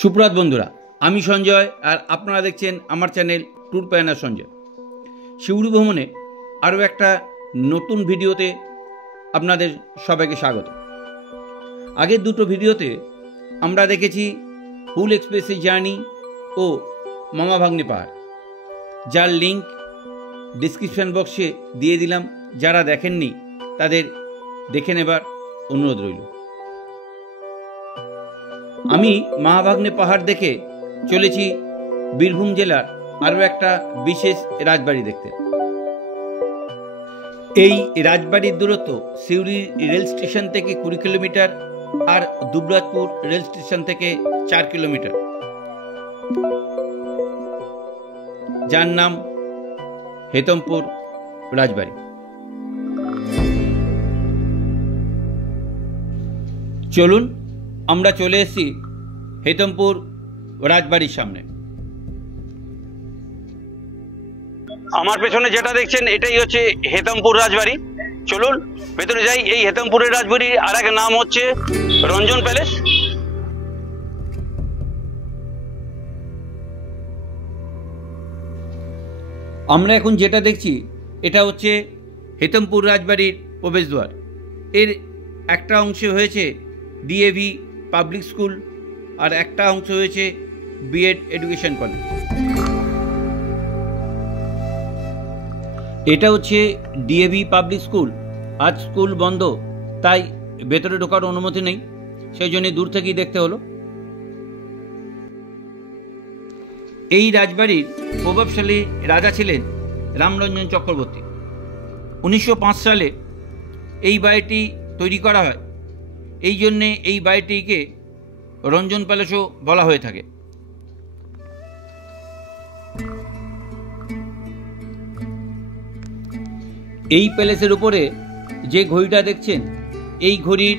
সুপ্রভাত বন্ধুরা, আমি সঞ্জয় আর আপনারা দেখছেন আমার channel tour planner Sanjay. Suri ভ্রমণে আরও একটা নতুন ভিডিওতে আপনাদের সবাইকে স্বাগত। আগের দুটো ভিডিওতে আমরা দেখেছি হুল এক্সপ্রেসের জার্নি ও মামা ভাগ্নে পাহাড়, যার লিঙ্ক ডিসক্রিপশন বক্সে দিয়ে দিলাম। যারা দেখেননি তাদের দেখে নেবার অনুরোধ রইল। আমি মামাভাগ্নে পাহাড় দেখে চলেছি বীরভূম জেলার আরও একটা বিশেষ রাজবাড়ি দেখতে। এই রাজবাড়ির দূরত্ব সিউড়ি রেল স্টেশন থেকে 20 কিলোমিটার আর দুবরাজপুর রেল স্টেশন থেকে 4 কিলোমিটার, যার নাম হেতমপুর রাজবাড়ি। চলুন আমরা চলে এসেছি হেতমপুর রাজবাড়ির সামনে। আমার পেছনে যেটা দেখছেন এটাই হচ্ছে হেতমপুর রাজবাড়ি। চলুন ভেতরে যাই। এই হেতমপুরের রাজবাড়ির আর এক নাম হচ্ছে রঞ্জন প্যালেস। আমরা এখন যেটা দেখছি এটা হচ্ছে হেতমপুর রাজবাড়ির প্রবেশদ্বার। এর একটা অংশে হয়েছে ডিএভি পাবলিক স্কুল আর একটা অংশ হয়েছে বিএড এডুকেশন কলেজ। এটা হচ্ছে ডিএভি পাবলিক স্কুল। আজ স্কুল বন্ধ, তাই ভেতরে ঢোকার অনুমতি নেই, সেই জন্য দূর থেকেই দেখতে হলো। এই রাজবাড়ির প্রভাবশালী রাজা ছিলেন রামরঞ্জন চক্রবর্তী। 1905 সালে এই বাড়িটি তৈরি করা হয়, এই জন্যে এই বাড়িটিকে রঞ্জন প্যালেসও বলা হয়ে থাকে। এই প্যালেসের উপরে যে ঘড়িটা দেখছেন, এই ঘড়ির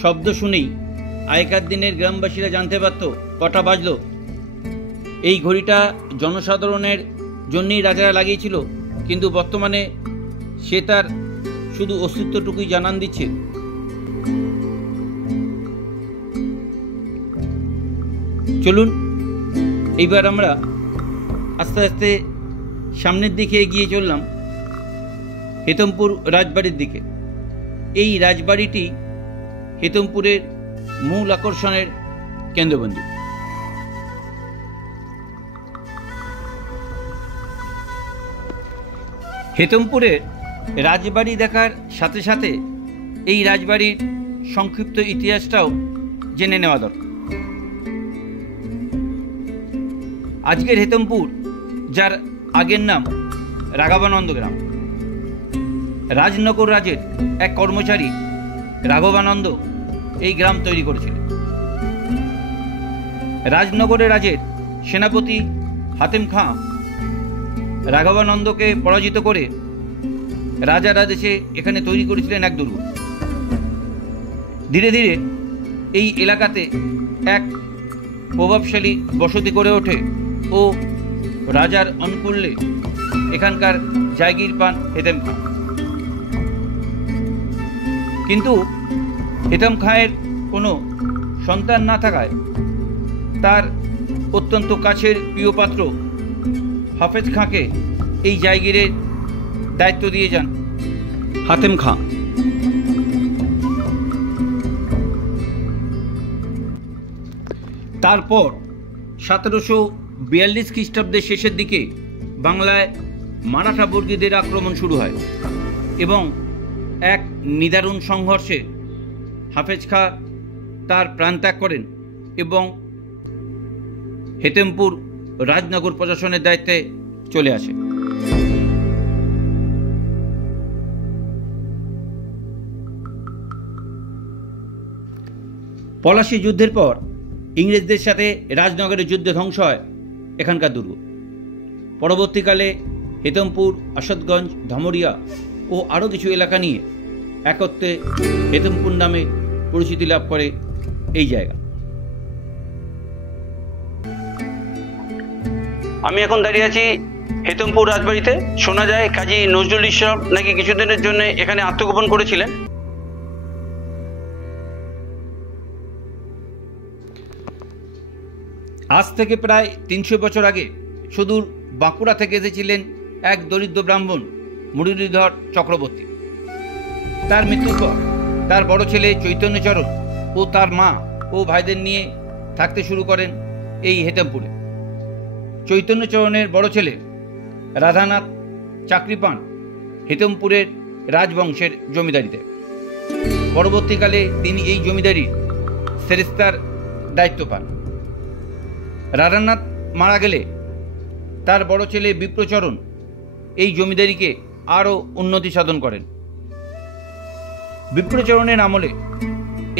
শব্দ শুনেই আগেকার দিনের গ্রামবাসীরা জানতে পারত কটা বাজলো। এই ঘড়িটা জনসাধারণের জন্যই রাজারা লাগিয়েছিল, কিন্তু বর্তমানে সে তার শুধু অস্তিত্বটুকুই জানান দিচ্ছে। চলুন এইবার আমরা আস্তে আস্তে সামনের দিকে এগিয়ে চললাম হেতমপুর রাজবাড়ির দিকে। এই রাজবাড়িটি হেতমপুরের মূল আকর্ষণের কেন্দ্রবিন্দু। হেতমপুরের রাজবাড়ি দেখার সাথে সাথে এই রাজবাড়ির সংক্ষিপ্ত ইতিহাসটাও জেনে নেওয়া দরকার। আজকের হেতমপুর, যার আগের নাম রাঘবানন্দ গ্রাম, রাজনগর রাজের এক কর্মচারী রাঘবানন্দ এই গ্রাম তৈরি করেছিলেন। রাজনগরের রাজের সেনাপতি হাতেম খাঁ রাঘবানন্দকে পরাজিত করে রাজার আদেশে এখানে তৈরি করেছিলেন এক দুর্গ। ধীরে ধীরে এই এলাকাতে এক প্রভাবশালী বসতি গড়ে ওঠে ও রাজার অনুকূল্যে এখানকার জায়গির পান হেতেম খাঁ। কিন্তু হেতেম খাঁয়ের কোনো সন্তান না থাকায় তার অত্যন্ত কাছের প্রিয় পাত্র হাফেজ খাঁকে এই জায়গিরের দায়িত্ব দিয়ে যান হাতেম খাঁ। তারপর 1742 খ্রিস্টাব্দের শেষের দিকে বাংলায় মারাঠা বর্গীদের আক্রমণ শুরু হয় এবং এক নিদারুণ সংঘর্ষে হাফেজ খাঁ তার প্রাণত্যাগ করেন এবং হেতমপুর রাজনগর প্রশাসনের দায়িত্বে চলে আসে। পলাশী যুদ্ধের পর ইংরেজদের সাথে রাজনগরের যুদ্ধে ধ্বংস হয় এখানকার দুর্গ। পরবর্তীকালে হেতমপুর, আসাদগঞ্জ, ধামরিয়া ও আরও কিছু এলাকা নিয়ে একত্রে হেতমপুর নামে পরিচিতি লাভ করে এই জায়গা। আমি এখন দাঁড়িয়ে আছি হেতমপুর রাজবাড়িতে। শোনা যায় কাজী নজরুল ইসলাম নাকি কিছুদিনের জন্য এখানে আত্মগোপন করেছিলেন। আজ থেকে প্রায় 300 বছর আগে সুদূর বাঁকুড়া থেকে এসেছিলেন এক দরিদ্র ব্রাহ্মণ মুরলীধর চক্রবর্তী। তার মৃত্যুর পর তার বড় ছেলে চৈতন্যচরণ ও তার মা ও ভাইদের নিয়ে থাকতে শুরু করেন এই হেতমপুরে। চৈতন্যচরণের বড় ছেলে রাধানাথ চাকরি পান হেতমপুরের রাজবংশের জমিদারিতে। পরবর্তীকালে তিনি এই জমিদারির সেরেস্তার দায়িত্ব পান। রাধানাথ মারা গেলে তার বড় ছেলে বিপ্রচরণ এই জমিদারিকে আরও উন্নতি সাধন করেন। বিপ্রচরণের আমলে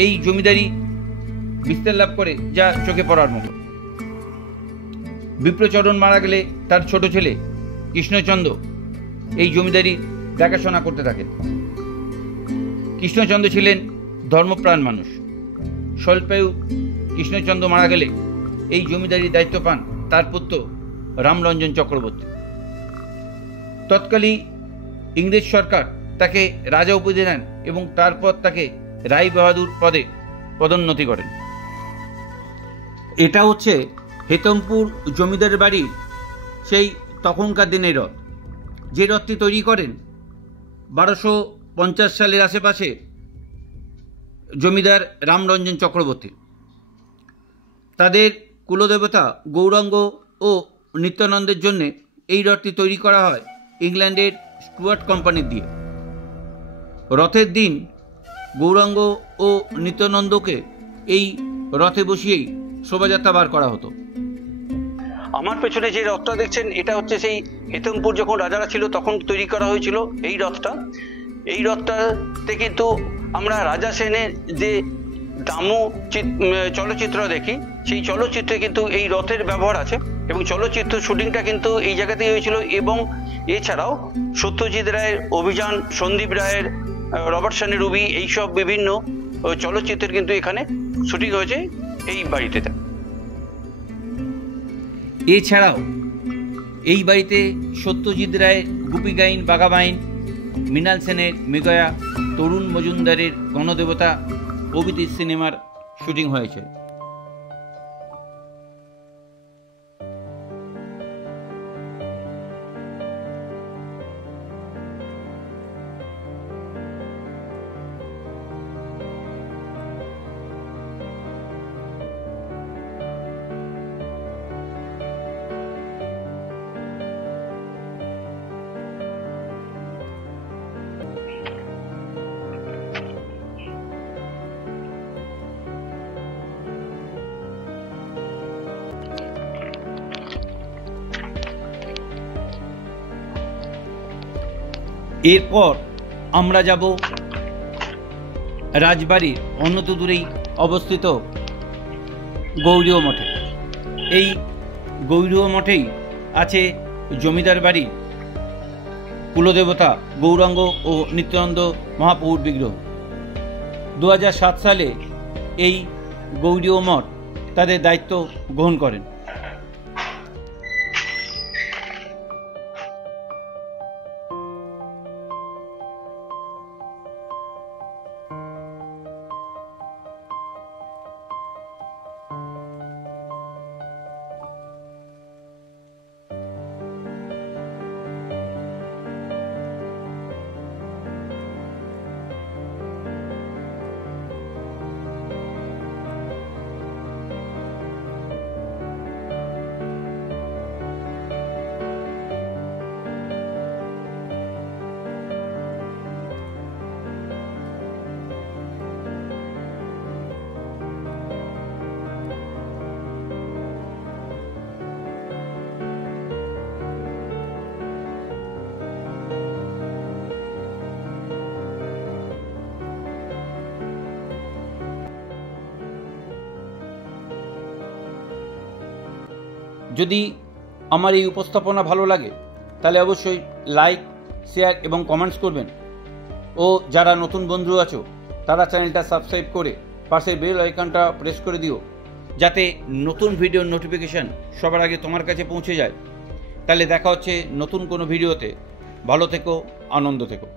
এই জমিদারি বিস্তার লাভ করে যা চোখে পড়ার মতো। বিপ্রচরণ মারা গেলে তার ছোট ছেলে কৃষ্ণচন্দ্র এই জমিদারি দেখাশোনা করতে থাকেন। কৃষ্ণচন্দ্র ছিলেন ধর্মপ্রাণ মানুষ। স্বল্পায়ু কৃষ্ণচন্দ্র মারা গেলে এই জমিদারির দায়িত্ব পান তার পুত্র রামরঞ্জন চক্রবর্তী। তৎকালীন ইংরেজ সরকার তাকে রাজা উপাধি দেন এবং তারপর তাকে রায় বাহাদুর পদে পদোন্নতি করেন। এটা হচ্ছে হেতমপুর জমিদার বাড়ির সেই তখনকার দিনের রথ, যে রথটি তৈরি করেন 1250 সালের আশেপাশে জমিদার রামরঞ্জন চক্রবর্তী। তাদের কুলদেবতা গৌরাঙ্গ ও নিত্যানন্দের জন্য এই রথটি তৈরি করা হয় ইংল্যান্ডের স্টুয়ার্ট কোম্পানি দিয়ে। রথের দিন গৌরাঙ্গ ও নিত্যানন্দকে এই রথে বসিয়েই শোভাযাত্রা বার করা হতো। আমার পেছনে যে রথটা দেখছেন এটা হচ্ছে সেই হেতমপুর যখন রাজারা ছিল তখন তৈরি করা হয়েছিল এই রথটা। এই রথটাতে কিন্তু আমরা রাজা সেনের যে দামু চলচ্চিত্র দেখি, সেই চলচ্চিত্রে কিন্তু এই রথের ব্যবহার আছে এবং চলচ্চিত্র শুটিংটা কিন্তু এই জায়গাতেই হয়েছিল। এবং এছাড়াও সত্যজিৎ রায়ের অভিযান, সন্দীপ রায়ের রবার্টসনের রুবি, এইসব বিভিন্ন চলচ্চিত্রের কিন্তু এখানে শুটিং হয়েছে এই বাড়িতে। এছাড়াও এই বাড়িতে সত্যজিৎ রায়ের গুপি গাইন বাঘাবাইন, মৃণাল সেনের মৃগয়া, তরুণ মজুমদারের গণদেবতা প্রভৃতি সিনেমার শুটিং হয়েছে। এরপর আমরা যাব রাজবাড়ির অন্যত দূরেই অবস্থিত গৌরীয় মঠে। এই গৌরীয় মঠেই আছে জমিদার বাড়ির কুলদেবতা গৌরাঙ্গ ও নিত্যানন্দ মহাপ্রভুর বিগ্রহ। 2007 সালে এই গৌরীয় মঠ তাদের দায়িত্ব গ্রহণ করেন। যদি আমার এই উপস্থাপনা ভালো লাগে তাহলে অবশ্যই লাইক, শেয়ার এবং কমেন্টস করবেন। ও যারা নতুন বন্ধু আছো তারা চ্যানেলটা সাবস্ক্রাইব করে পাশের বেল আইকনটা প্রেস করে দিও, যাতে নতুন ভিডিওর নোটিফিকেশান সবার আগে তোমার কাছে পৌঁছে যায়। তাহলে দেখা হচ্ছে নতুন কোনো ভিডিওতে। ভালো থেকো, আনন্দ থেকো।